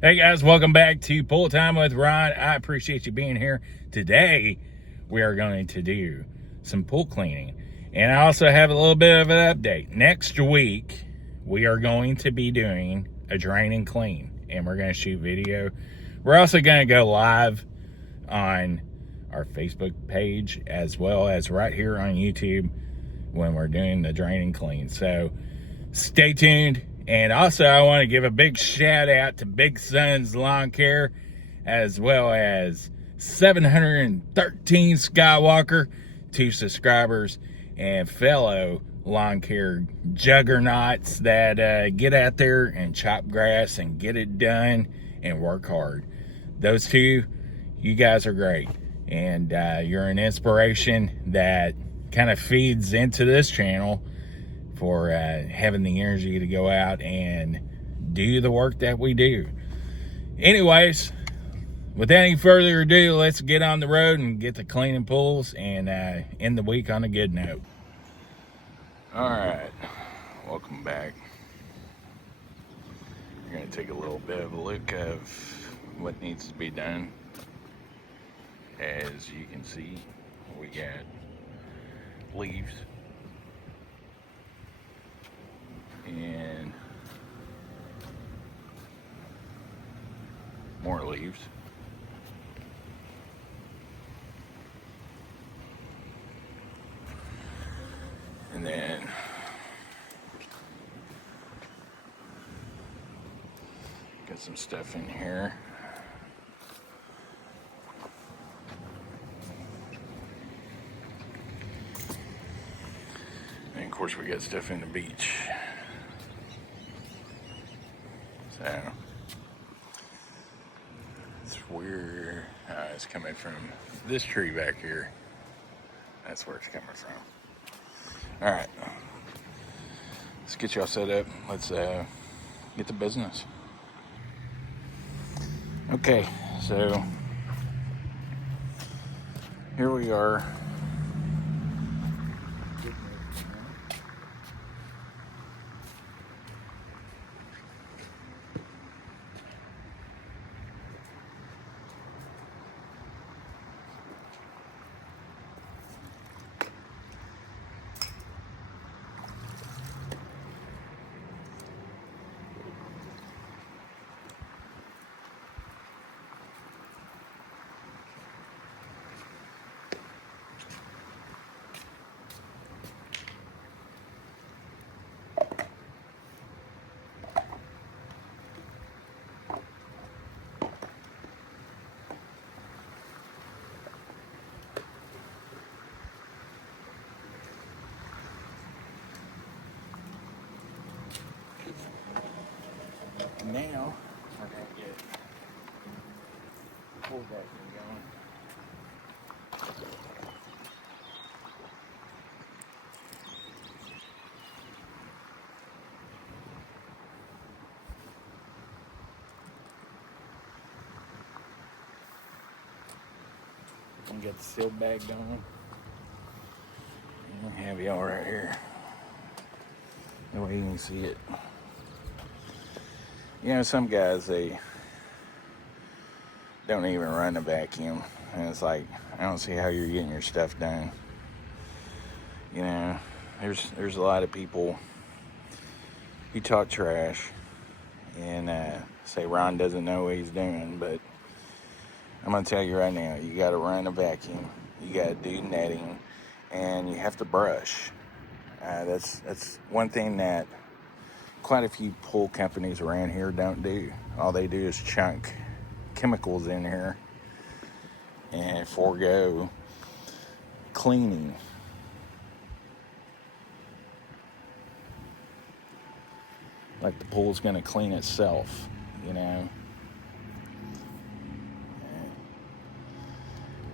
Hey guys, welcome back to Pool Time with Ron. I appreciate you being here. Today, we are going to do some pool cleaning. And I also have a little bit of an update. Next week, we are going to be doing a drain and clean. And we're going to shoot video. We're also going to go live on our Facebook page as well as right here on YouTube when we're doing the drain and clean. So, stay tuned. And also, I want to give a big shout out to Big Sun's Lawn Care, as well as 713 Skywalker, 2 subscribers, and fellow lawn care juggernauts that get out there and chop grass and get it done and work hard. Those two, you guys are great. And you're an inspiration that kind of feeds into this channel for having the energy to go out and do the work that we do. Anyways, without any further ado, let's get on the road and get to cleaning pools and end the week on a good note. All right, welcome back. We're gonna take a little bit of a look of what needs to be done. As you can see, we got leaves and more leaves. And then got some stuff in here. And of course we got stuff in the beach. So it's where it's coming from. This tree back here, that's where it's coming from. All right, let's get y'all set up. Let's get to business. Okay, so here we are. Now we're gonna get the pool vacuum going. And get the seal bag going. And have y'all right here. That way you can see it. You know, some guys, they don't even run a vacuum. And it's like, I don't see how you're getting your stuff done. You know, there's a lot of people who talk trash and say Ron doesn't know what he's doing, but I'm gonna tell you right now, you gotta run a vacuum, you gotta do netting, and you have to brush. That's one thing that quite a few pool companies around here don't do. All they do is chunk chemicals in here and forego cleaning. Like the pool's gonna clean itself, you know.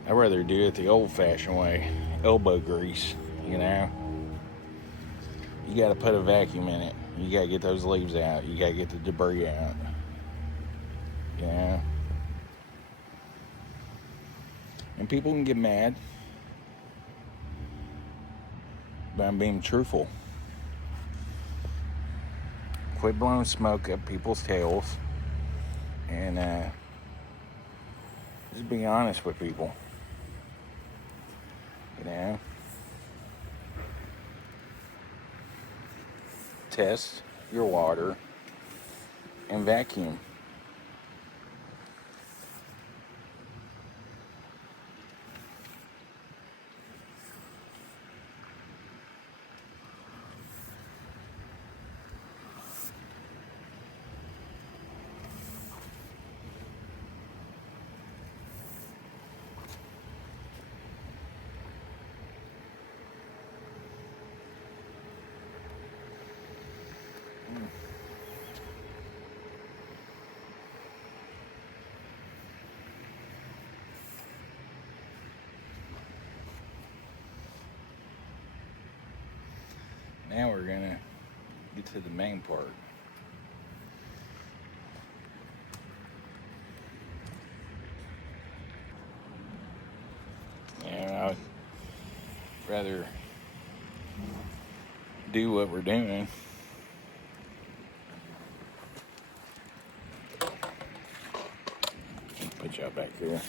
I'd rather do it the old-fashioned way, elbow grease, you know. You gotta put a vacuum in it. You gotta get those leaves out. You gotta get the debris out. You know? And people can get mad, but I'm being truthful. Quit blowing smoke up people's tails and just be honest with people. You know, test your water and vacuum. Now we're gonna get to the main part. Yeah, I'd rather do what we're doing. Put y'all back there.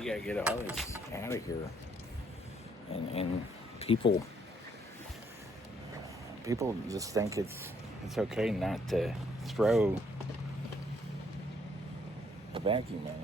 You gotta get all this out of here. And people just think it's okay not to throw a vacuum in it.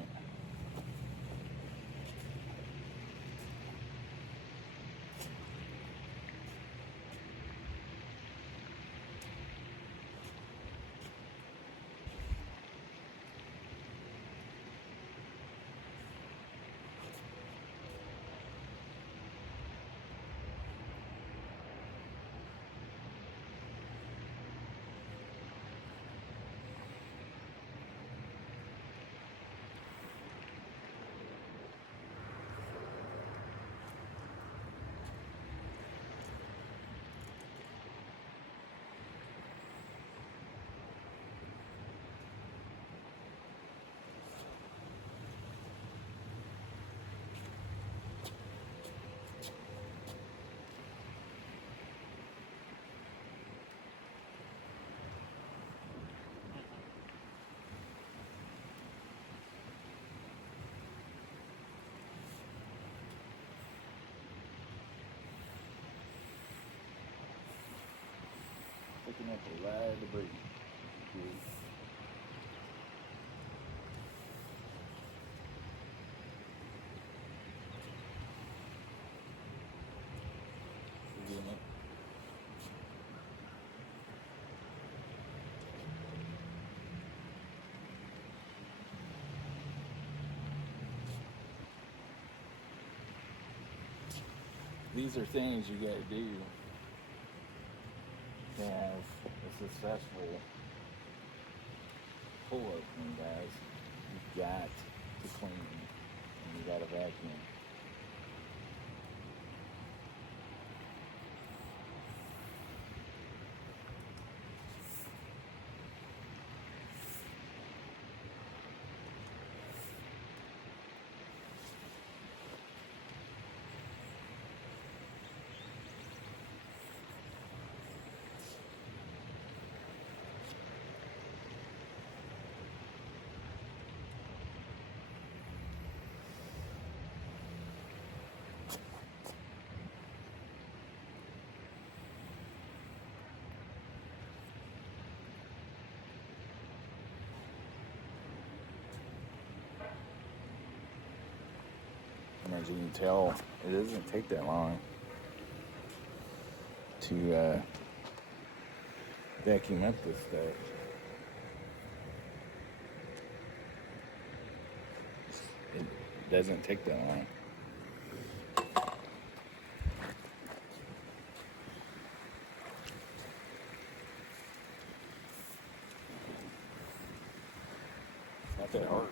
Picking up a lot of debris. These are things you got to do to have a successful pull opening, guys. You've got to clean and you got to vacuum. As you can tell, it doesn't take that long to vacuum up this stuff. doesn't take that long. It's not that hard.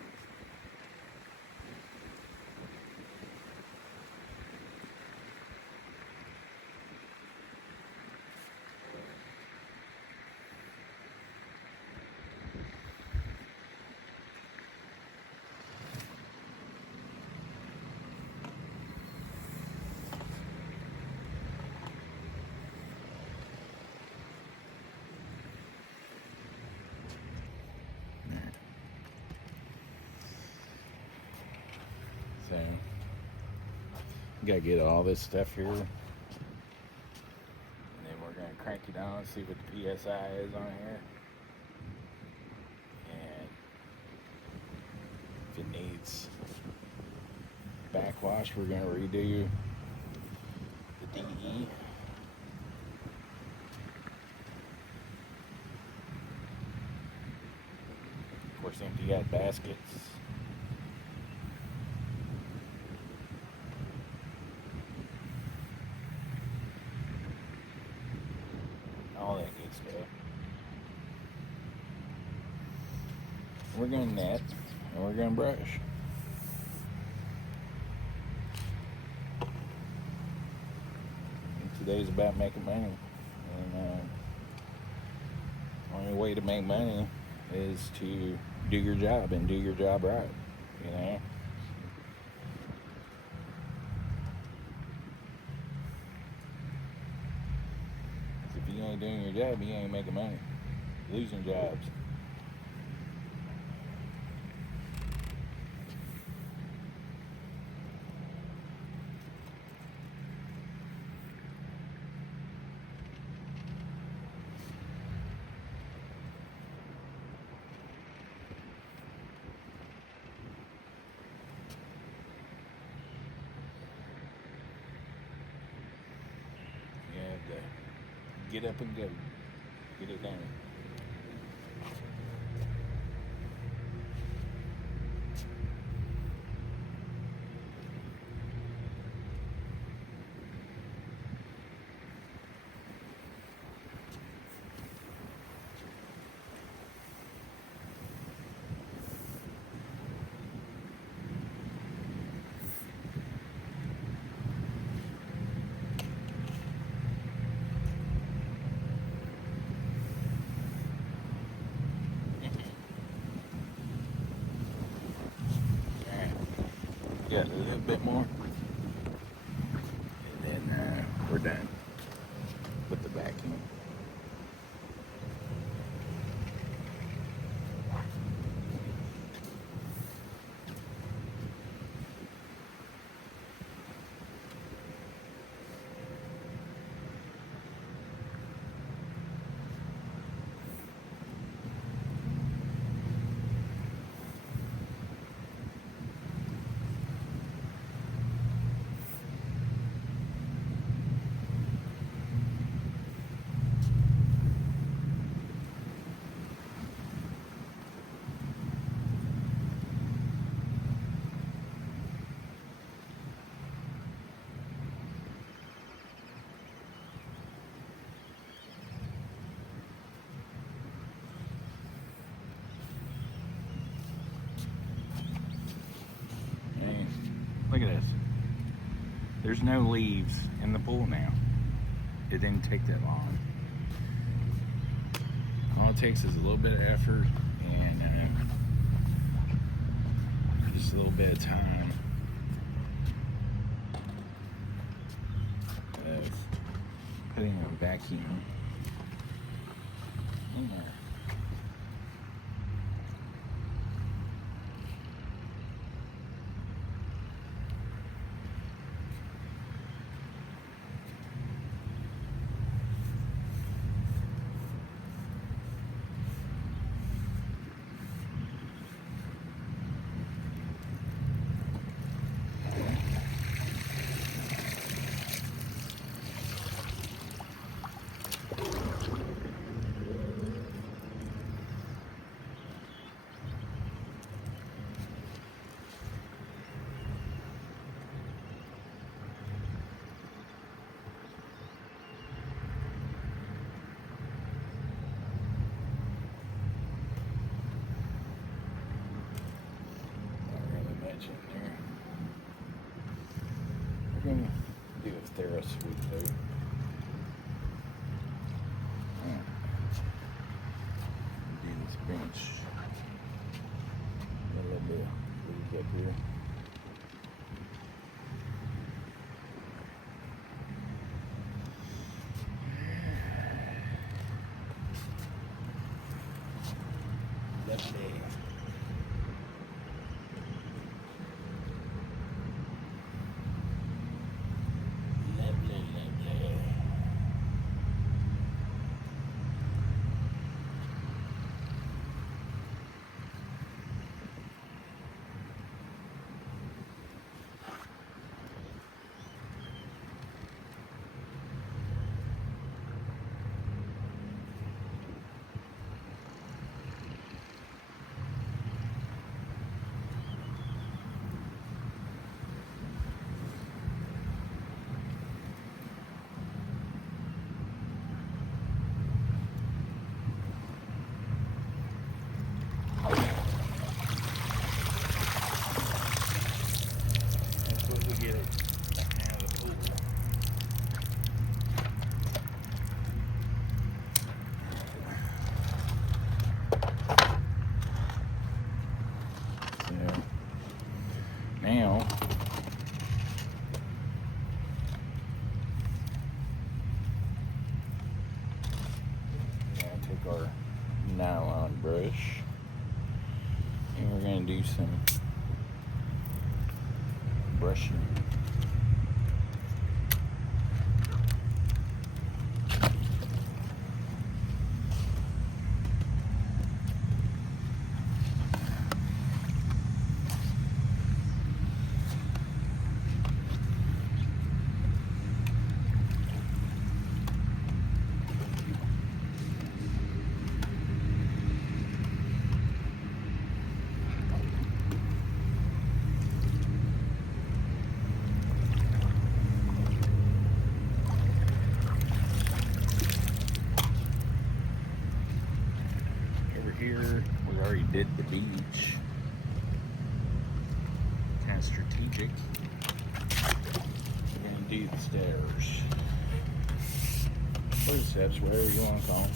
So, you gotta get all this stuff here. And then we're gonna crank it on, see what the PSI is on here. And if it needs backwash, we're gonna redo the DE. Of course, empty out baskets. All that good stuff. We're gonna net and we're gonna brush. And today's about making money, and the only way to make money is to do your job and do your job right. You know. If you ain't doing your job, you ain't making money. Losing jobs. You have to get up and go. Get it done. Got a little bit more, and then we're done with the vacuum. Look at this. There's no leaves in the pool now. It didn't take that long. All it takes is a little bit of effort and just a little bit of time of putting a vacuum in there. much in there. We're going to do a thorough sweep though. Do this bench. A little bit of leaves up here. Lovely. Now, we're going to take our nylon brush and we're going to do some brushing. Here, we already did the beach. Kind of strategic. We're going to do the stairs. Or the steps, whatever you want to call them.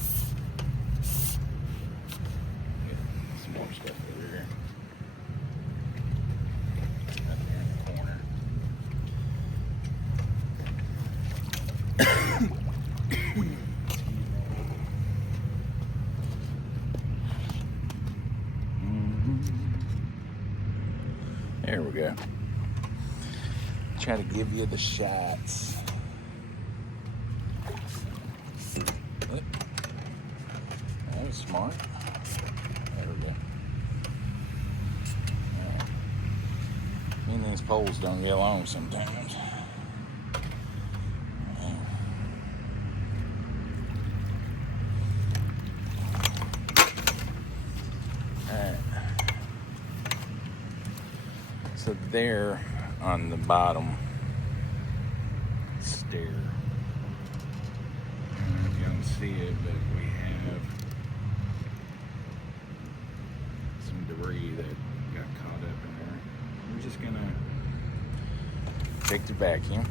Some more stuff over here. Right there in the corner. There we go. Try to give you the shots. That was smart. There we go. And these poles don't get long sometimes. So there on the bottom stair, I don't know if you can see it, but we have some debris that got caught up in there. We're just gonna take the vacuum.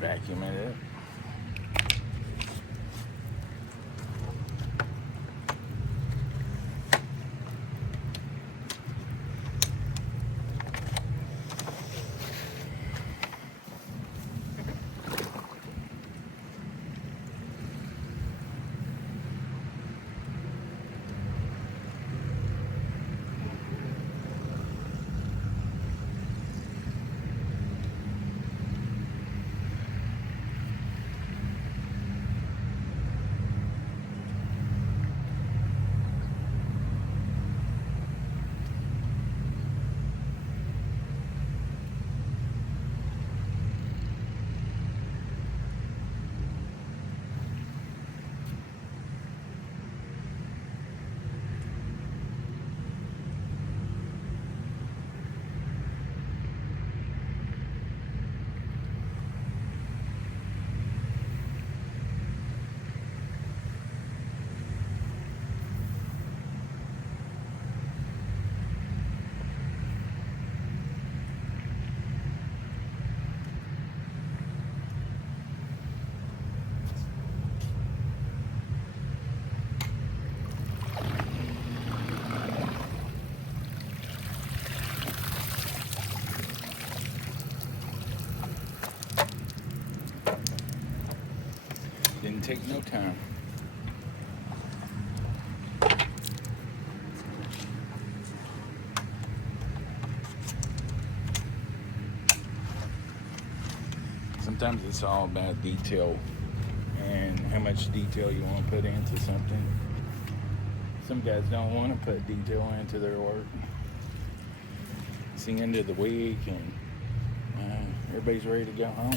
Vacuum it up. take no time. Sometimes it's all about detail and how much detail you want to put into something. Some guys don't want to put detail into their work. It's the end of the week and everybody's ready to go home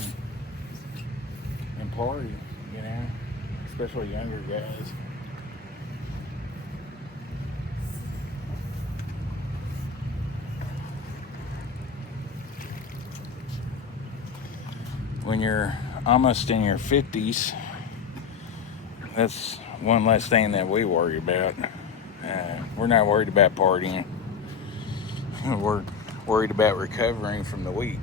and party, you know, especially younger guys. When you're almost in your 50s, that's one less thing that we worry about. We're not worried about partying. We're worried about recovering from the week.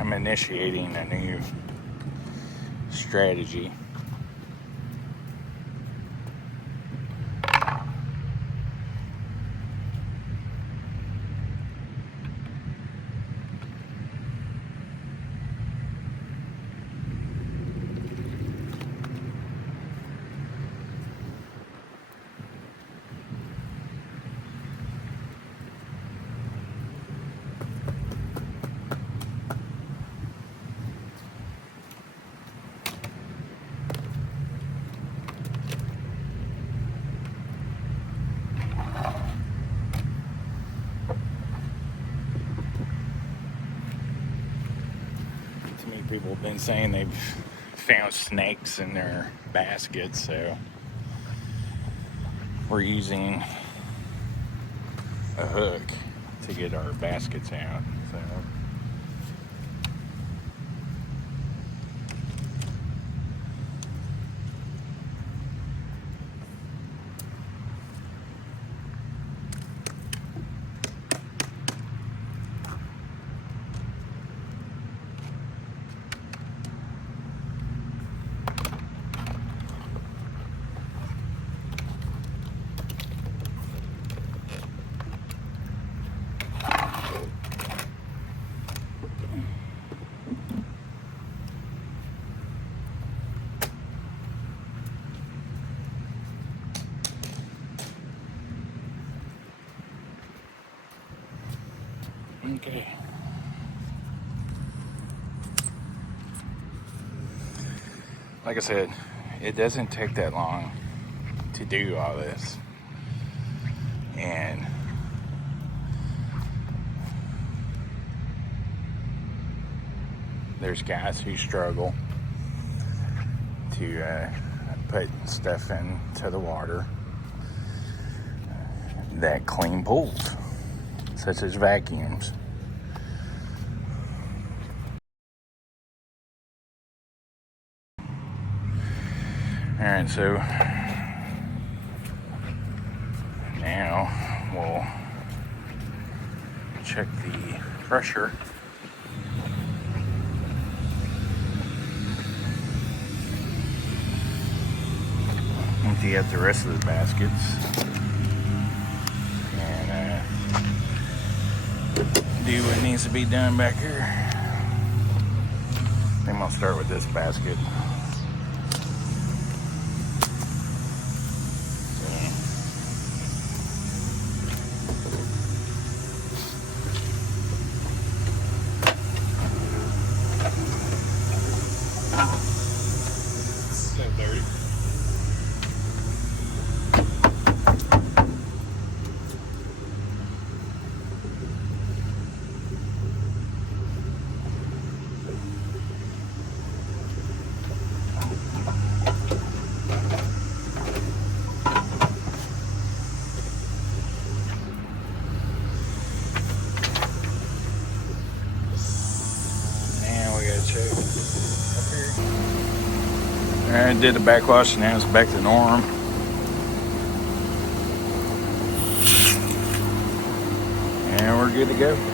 I'm initiating a new strategy. People have been saying they've found snakes in their baskets, so we're using a hook to get our baskets out. So okay. Like I said, it doesn't take that long to do all this. And there's guys who struggle to put stuff into the water that clean pools, such as vacuums. Alright, so now we'll check the pressure. Empty out the rest of the baskets and do what needs to be done back here. Then we'll start with this basket. And did the backwash, and now it's back to norm. And we're good to go.